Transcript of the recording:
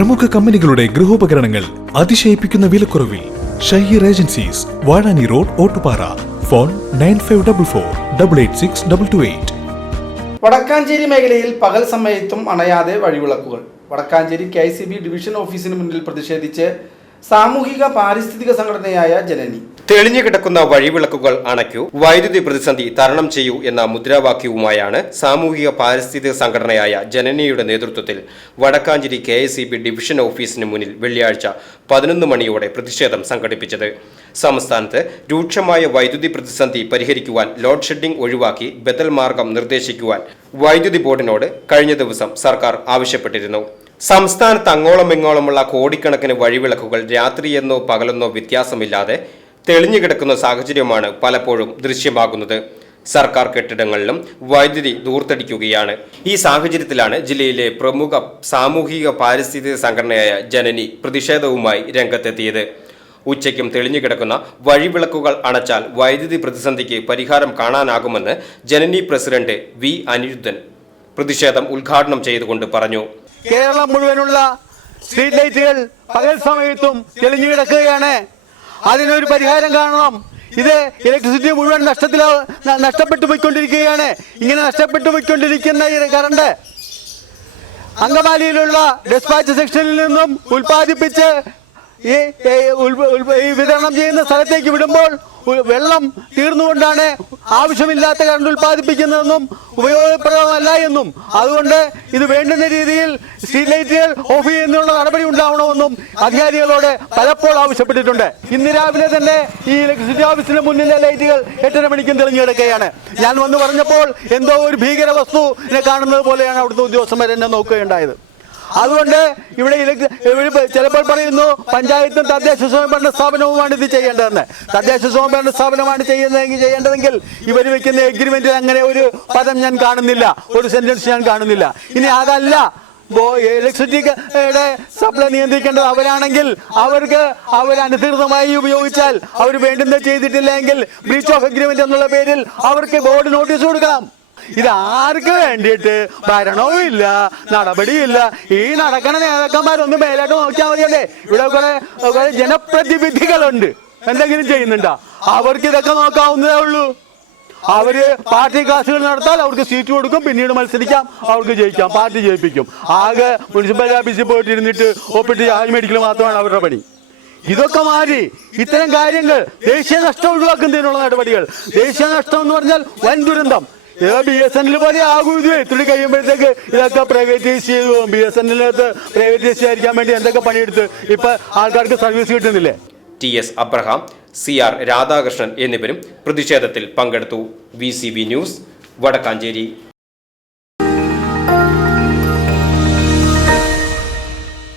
പ്രമുഖ കമ്പനികളുടെ ഗൃഹോപകരണങ്ങൾ അതിശയിപ്പിക്കുന്ന വിലക്കുറവിൽ Shaheer agencies Vazhani road Ottupara. Phone nine five double four double eight six double two eight. Vadakkanchery മേഖലയിൽ പകൽ സമയത്തും അണയാതെ വഴിവിളക്കുകൾ. Vadakkanchery K I C B division ഓഫീസിന് മുന്നിൽ പ്രതിഷേധിച്ച് സാമൂഹിക പാരിസ്ഥിതിക സംഘടനയായ ജനനി. തെളിഞ്ഞു കിടക്കുന്ന വഴിവിളക്കുകൾ അണയ്ക്കൂ വൈദ്യുതി പ്രതിസന്ധി തരണം ചെയ്യൂ എന്ന മുദ്രാവാക്യവുമായാണ് സാമൂഹിക പാരിസ്ഥിതിക സംഘടനയായ ജനനിയുടെ നേതൃത്വത്തിൽ വടക്കാഞ്ചേരി കെ ഡിവിഷൻ ഓഫീസിന് മുന്നിൽ വെള്ളിയാഴ്ച പതിനൊന്ന് മണിയോടെ പ്രതിഷേധം സംഘടിപ്പിച്ചത്. സംസ്ഥാനത്ത് രൂക്ഷമായ വൈദ്യുതി പ്രതിസന്ധി പരിഹരിക്കുവാൻ ലോഡ് ഷെഡിംഗ് ഒഴിവാക്കി ബദൽ മാർഗം നിർദ്ദേശിക്കുവാൻ വൈദ്യുതി ബോർഡിനോട് കഴിഞ്ഞ ദിവസം സർക്കാർ ആവശ്യപ്പെട്ടിരുന്നു. സംസ്ഥാനത്ത് അങ്ങോളം ഇങ്ങോളമുള്ള കോടിക്കണക്കിന് വഴിവിളക്കുകൾ രാത്രിയെന്നോ പകലെന്നോ വ്യത്യാസമില്ലാതെ തെളിഞ്ഞു കിടക്കുന്ന സാഹചര്യമാണ് പലപ്പോഴും ദൃശ്യമാകുന്നത്. സർക്കാർ കെട്ടിടങ്ങളിലും വൈദ്യുതി ദൂർത്തടിക്കുകയാണ് ഈ സാഹചര്യത്തിലാണ് ജില്ലയിലെ പ്രമുഖ സാമൂഹിക പാരിസ്ഥിതിക സംഘടനയായ ജനനി പ്രതിഷേധവുമായി രംഗത്തെത്തിയത്. ഉച്ചയ്ക്കും തെളിഞ്ഞു കിടക്കുന്ന വഴിവിളക്കുകൾ അണച്ചാൽ വൈദ്യുതി പ്രതിസന്ധിക്ക് പരിഹാരം കാണാനാകുമെന്ന് ജനനി പ്രസിഡന്റ് വി അനിരുദ്ധൻ പ്രതിഷേധം ഉദ്ഘാടനം ചെയ്തുകൊണ്ട് പറഞ്ഞു. കേരളം മുഴുവനുള്ള സ്ട്രീറ്റ് ലൈറ്റുകൾ പകൽ സമയത്തും തെളിഞ്ഞു കിടക്കുകയാണ്. അതിനൊരു പരിഹാരം കാണണം. ഇത് ഇലക്ട്രിസിറ്റി മുഴുവൻ നഷ്ടത്തിൽ നഷ്ടപ്പെട്ടു പോയിക്കൊണ്ടിരിക്കുകയാണ്. ഇങ്ങനെ നഷ്ടപ്പെട്ടു പോയിക്കൊണ്ടിരിക്കുന്ന ഈ കറണ്ട് അങ്കമാലിയിലുള്ള ഡിസ്പാച്ച് സെക്ഷനിൽ നിന്നും ഉൽപ്പാദിപ്പിച്ച് ഈ വിതരണം ചെയ്യുന്ന സ്ഥലത്തേക്ക് വിടുമ്പോൾ വെള്ളം തീർന്നുകൊണ്ടാണ് ആവശ്യമില്ലാത്ത കറണ്ട് ഉൽപ്പാദിപ്പിക്കുന്നതെന്നും ഉപയോഗപ്രദമല്ല എന്നും. അതുകൊണ്ട് ഇത് വേണ്ടുന്ന രീതിയിൽ സ്ട്രീറ്റ് ലൈറ്റുകൾ ഓഫ് ചെയ്യുന്നതിനുള്ള നടപടി ഉണ്ടാവണമെന്നും അധികാരികളോട് പലപ്പോൾ ആവശ്യപ്പെട്ടിട്ടുണ്ട്. ഇന്ന് രാവിലെ തന്നെ ഈ ഇലക്ട്രിസിറ്റി ഓഫീസിന് മുന്നിലെ ലൈറ്റുകൾ എട്ടര മണിക്കും തെളിഞ്ഞെടുക്കുകയാണ്. ഞാൻ വന്ന് പറഞ്ഞപ്പോൾ എന്തോ ഒരു ഭീകര വസ്തുവിനെ കാണുന്നത് പോലെയാണ് അവിടുത്തെ ഉദ്യോഗസ്ഥന്മാർ എന്നെ നോക്കുകയുണ്ടായത്. അതുകൊണ്ട് ഇവിടെ ചിലപ്പോൾ പറയുന്നു പഞ്ചായത്തും തദ്ദേശ സ്വയംഭരണ സ്ഥാപനവുമാണ് ഇത് ചെയ്യേണ്ടതെന്ന്. തദ്ദേശ സ്വയംഭരണ സ്ഥാപനമാണ് ചെയ്യുന്നതെങ്കിൽ ചെയ്യേണ്ടതെങ്കിൽ ഇവർ വെക്കുന്ന എഗ്രിമെന്റിൽ അങ്ങനെ ഒരു പദം ഞാൻ കാണുന്നില്ല. ഒരു സെന്റൻസ് ഞാൻ കാണുന്നില്ല. ഇനി അതല്ല. ഇലക്ട്രിസിറ്റിയുടെ സപ്ലൈ നിയന്ത്രിക്കേണ്ടത് അവരാണെങ്കിൽ അവർക്ക് അവർ അനധികൃതമായി ഉപയോഗിച്ചാൽ അവർ വേണ്ടുന്നത് ചെയ്തിട്ടില്ലെങ്കിൽ ബ്രീച്ച് ഓഫ് എഗ്രിമെന്റ് എന്നുള്ള പേരിൽ അവർക്ക് ബോർഡ് നോട്ടീസ് കൊടുക്കണം. ഇത് ആർക്ക് വേണ്ടിയിട്ട് ഭരണവും ഇല്ല നടപടിയില്ല ഈ നടക്കണ നേതാക്കന്മാരൊന്ന് മേലോട്ട് നോക്കിയാൽ മതിയല്ലേ? ഇവിടെ കുറെ കുറെ ജനപ്രതിനിധികളുണ്ട്. എന്തെങ്കിലും ചെയ്യുന്നുണ്ടോ? അവർക്ക് ഇതൊക്കെ നോക്കാവുന്നതേ ഉള്ളൂ. അവർ പാർട്ടി ക്ലാസുകൾ നടത്താൽ അവർക്ക് സീറ്റ് കൊടുക്കും പിന്നീട് മത്സരിക്കാം അവർക്ക് ജയിക്കാം പാർട്ടി ജയിപ്പിക്കും. ആകെ മുനിസിപ്പൽ ഓഫീസിൽ പോയിട്ട് ഇരുന്നിട്ട് ഒപ്പിട്ട് ആരും മേടിക്കൽ മാത്രമാണ് അവരുടെ പണി. ഇതൊക്കെ മാറി ഇത്തരം കാര്യങ്ങൾ ദേശീയ നഷ്ടം ഒഴിവാക്കുന്നതിനുള്ള നടപടികൾ. ദേശീയ നഷ്ടം എന്ന് പറഞ്ഞാൽ വൻ ദുരന്തം ബി എസ് എൻ എൽ പോലെ ആകും ഇത്. ഇത്തിരി കഴിയുമ്പോഴത്തേക്ക് ഇതൊക്കെ പ്രൈവറ്റൈസ് ചെയ്തു. ബി എസ് എൻ എല്ലിനകത്ത് പ്രൈവറ്റൈസ് ചെയ്യാതിരിക്കാൻ വേണ്ടി എന്തൊക്കെ പണിയെടുത്ത് ഇപ്പൊ ആൾക്കാർക്ക് service കിട്ടുന്നില്ലേ? T S Abraham C R Radhakrishnan എന്നിവരും പ്രതിഷേധത്തിൽ പങ്കെടുത്തു. V news Vadakkanchery.